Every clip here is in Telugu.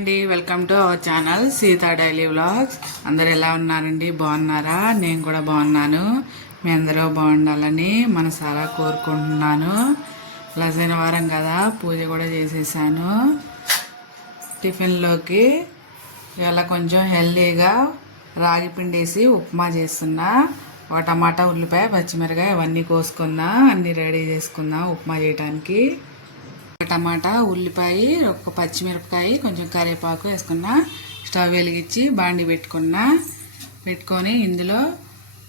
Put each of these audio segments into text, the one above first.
అండి welcome to our channel Sita daily vlogs. అందరు ఎలా ఉన్నారండి? బాగున్నారా? నేను కూడా బాగున్నాను. మీ అందరూ బాగుండాలని మనసారా కోరుకుంటున్నాను. లజైన వారం కదా పూజ కూడా చేసేసాను. టిఫిన్లోకి ఇవాళ కొంచెం హెల్దీగా రాగి పిండి వేసి ఉప్మా చేస్తున్నా. ఒక టమాటా ఉల్లిపాయ పచ్చిమిరకాయ ఇవన్నీ కోసుకుందాం అన్నీ రెడీ చేసుకుందాం ఉప్మా చేయడానికి టమాటా ఉల్లిపాయ ఒక పచ్చిమిరపకాయ కొంచెం కరివేపాకు వేసుకున్నా స్టవ్ వెలిగించి బాండి పెట్టుకున్నా పెట్టుకొని ఇందులో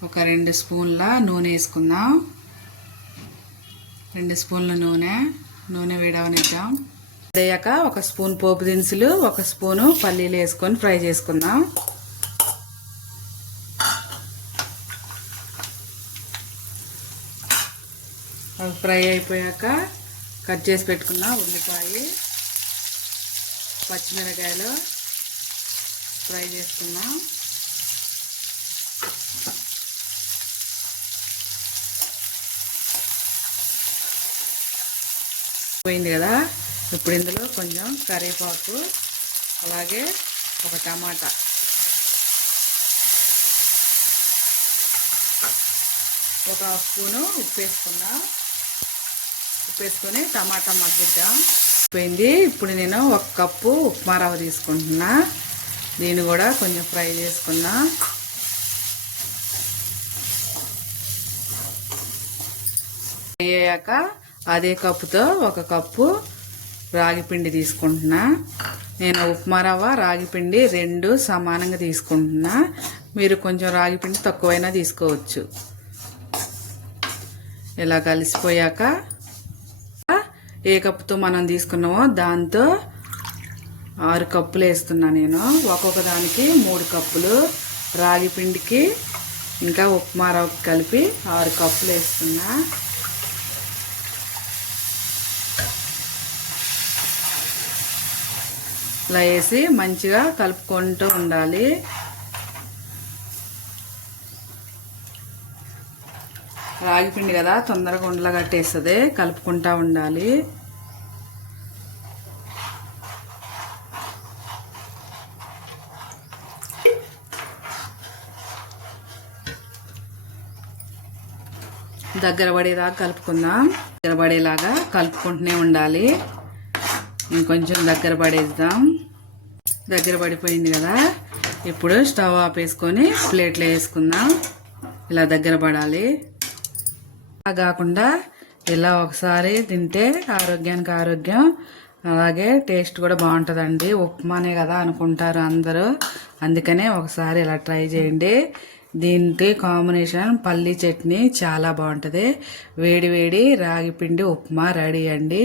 ఒక రెండు స్పూన్ల నూనె వేసుకుందాం. రెండు స్పూన్ల నూనె నూనె వేడవనిద్దాం. వేయాక ఒక స్పూన్ పోపు దినుసులు ఒక స్పూను పల్లీలు వేసుకొని ఫ్రై చేసుకుందాం. ఫ్రై అయిపోయాక కట్ చేసి పెట్టుకున్న ఉల్లిపాయ పచ్చిమిరకాయలు ఫ్రై చేసుకున్నాం. పోయింది కదా? ఇప్పుడు ఇందులో కొంచెం కరివేపాకు అలాగే ఒక టమాటా. ఒక స్పూను ఉప్పు వేసుకుందాం ఉప్పు వేసుకొని టమాటా మగ్గిద్దాం? పోయింది. ఇప్పుడు నేను ఒక కప్పు ఉప్మా రవ్వ తీసుకుంటున్నా. దీన్ని కూడా కొంచెం ఫ్రై చేసుకున్నా. ఫ్రై అయ్యాక అదే కప్పుతో ఒక కప్పు రాగి పిండి తీసుకుంటున్నా. నేను ఉప్మా రవ్వ రాగి పిండి రెండు సమానంగా తీసుకుంటున్నా. మీరు కొంచెం రాగి పిండి తక్కువైనా తీసుకోవచ్చు. ఇలా కలిసిపోయాక ఏ కప్పుతో మనం తీసుకున్నామో దాంతో ఆరు కప్పులు వేస్తున్నా నేను. ఒక్కొక్క దానికి మూడు కప్పులు. రాగి పిండికి ఇంకా ఉప్మా రవ్వకి కలిపి ఆరు కప్పులు వేస్తున్నా. ఇలా వేసి మంచిగా కలుపుకుంటూ ఉండాలి. రాగి పిండి కదా తొందరగా ఉండలు కట్టేస్తుంది. కలుపుకుంటూ ఉండాలి. దగ్గర పడేదాకా కలుపుకుందాం. దగ్గర పడేలాగా కలుపుకుంటూనే ఉండాలి. ఇంకొంచెం దగ్గర పడేద్దాం. దగ్గర పడిపోయింది కదా. ఇప్పుడు స్టవ్ ఆపేసుకొని ప్లేట్లో వేసుకుందాం. ఇలా దగ్గర పడాలి. అలా కాకుండా ఇలా ఒకసారి తింటే ఆరోగ్యానికి ఆరోగ్యం. అలాగే టేస్ట్ కూడా బాగుంటుందండి. ఉప్మానే కదా అనుకుంటారు అందరూ. అందుకనే ఒకసారి ఇలా ట్రై చేయండి. దీనికి కాంబినేషన్ పల్లి చట్నీ చాలా బాగుంటుంది. వేడి వేడి రాగి పిండి ఉప్మా రెడీ అండి.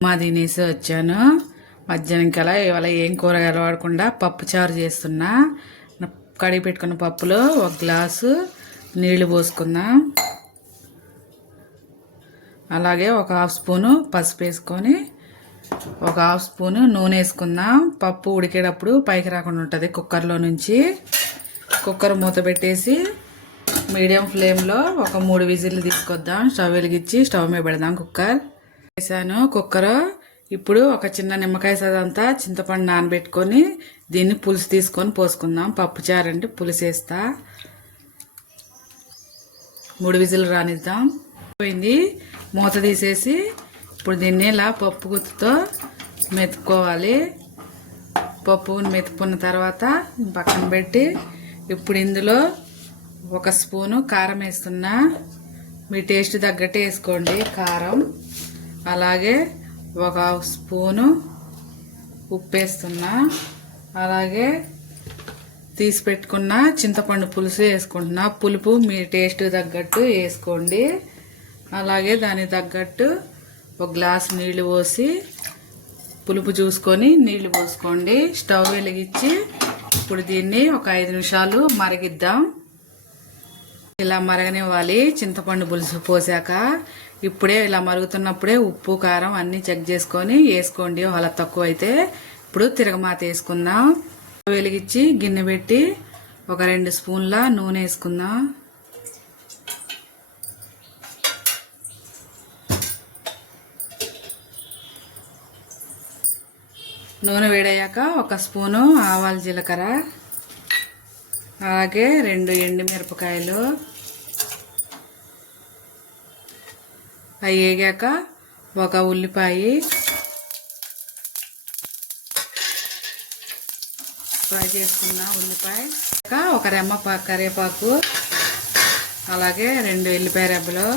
ఉప్మా తినేసి వచ్చాను. మధ్యాహ్నం కల ఇవాళ ఏం కూరగాయలు వాడకుండా పప్పు చారు చేస్తున్నా. కడిగి పెట్టుకున్న పప్పులో ఒక గ్లాసు నీళ్ళు పోసుకుందాం అలాగే ఒక హాఫ్ స్పూను పసుపు వేసుకొని ఒక హాఫ్ స్పూను నూనె వేసుకుందాం. పప్పు ఉడికేటప్పుడు పైకి రాకుండా ఉంటుంది కుక్కర్లో నుంచి. కుక్కర్ మూత పెట్టేసి మీడియం ఫ్లేమ్లో ఒక మూడు విజిల్లు తీసుకొద్దాం. స్టవ్ వెలిగించి స్టవ్ మీద పెడదాం కుక్కర్. వేసాను కుక్కర్. ఇప్పుడు ఒక చిన్న నిమ్మకాయ సదంతా చింతపండు నానబెట్టుకొని దీన్ని పులుసు తీసుకొని పోసుకుందాం. పప్పు చారు అంటే పులుసు వేస్తా. మూడు విజిల్ రానిద్దాం. పోయింది మూత తీసేసి ఇప్పుడు దీన్ని ఇలా పప్పు గుత్తుతో మెతుక్కోవాలి. పప్పుని మెతుక్కున్న తర్వాత పక్కన పెట్టి ఇప్పుడు ఇందులో ఒక స్పూను కారం వేస్తున్నా. మీ టేస్ట్ తగ్గట్టు వేసుకోండి కారం. అలాగే ఒక స్పూను ఉప్పు వేస్తున్నా. అలాగే తీసి పెట్టుకున్న చింతపండు పులుసు వేసుకుంటున్నా. పులుపు మీ టేస్ట్ తగ్గట్టు వేసుకోండి. అలాగే దానికి తగ్గట్టు ఒక గ్లాస్ నీళ్ళు పోసి పులుపు చూసుకొని నీళ్ళు పోసుకోండి. స్టవ్ వెలిగించి ఇప్పుడు దీన్ని ఒక ఐదు నిమిషాలు మరిగిద్దాం. ఇలా మరగనివ్వాలి. చింతపండు పులుసు పోసాక ఇప్పుడే ఇలా మరుగుతున్నప్పుడే ఉప్పు కారం అన్నీ చెక్ చేసుకొని వేసుకోండి. అలా తక్కువ అయితే ఇప్పుడు తిరగమాత వేసుకుందాం. వెలిగించి గిన్నె పెట్టి ఒక రెండు స్పూన్ల నూనె వేసుకుందాం. నూనె వేడయ్యాక ఒక స్పూను ఆవాల జీలకర్ర అలాగే రెండు ఎండుమిరపకాయలు అవి వేగాక ఒక ఉల్లిపాయ ఫ్రై చేసుకున్న ఉల్లిపాయ ఇంకా ఒక రెమ్మ కరివేపాకు అలాగే రెండు ఎల్లిపాయ రెబ్బలు.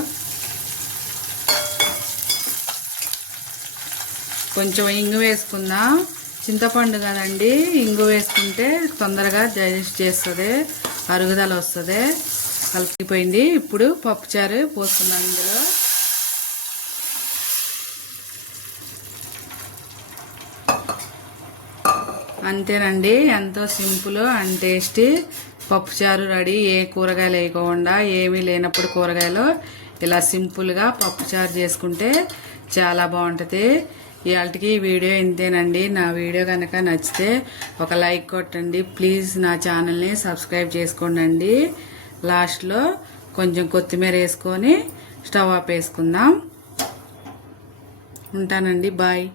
కొంచెం ఇంగు వేసుకుందాం. చింతపండు కదండి ఇంగు వేసుకుంటే తొందరగా డైజెస్ట్ చేస్తుంది అరుగుదల వస్తుంది. కలిపిపోయింది. ఇప్పుడు పప్పుచారు పోస్తున్నాను ఇందులో. అంతేనండి. ఎంతో సింపుల్ అండ్ టేస్టీ. పప్పుచారు రెడీ. ఏ కూరగాయలు వేయకుండా ఏమీ లేనప్పుడు కూరగాయలు ఇలా సింపుల్గా పప్పుచారు చేసుకుంటే చాలా బాగుంటుంది. ఇవాళకి వీడియో ఇంతేనండి. నా వీడియో కనుక నచ్చితే ఒక లైక్ కొట్టండి. ప్లీజ్ నా ఛానల్ని సబ్స్క్రైబ్ చేసుకోండి లాస్ట్లో కొంచెం కొత్తిమీర వేసుకొని స్టవ్ ఆపేసుకుందాం. వేసుకుందాం ఉంటానండి. బాయ్.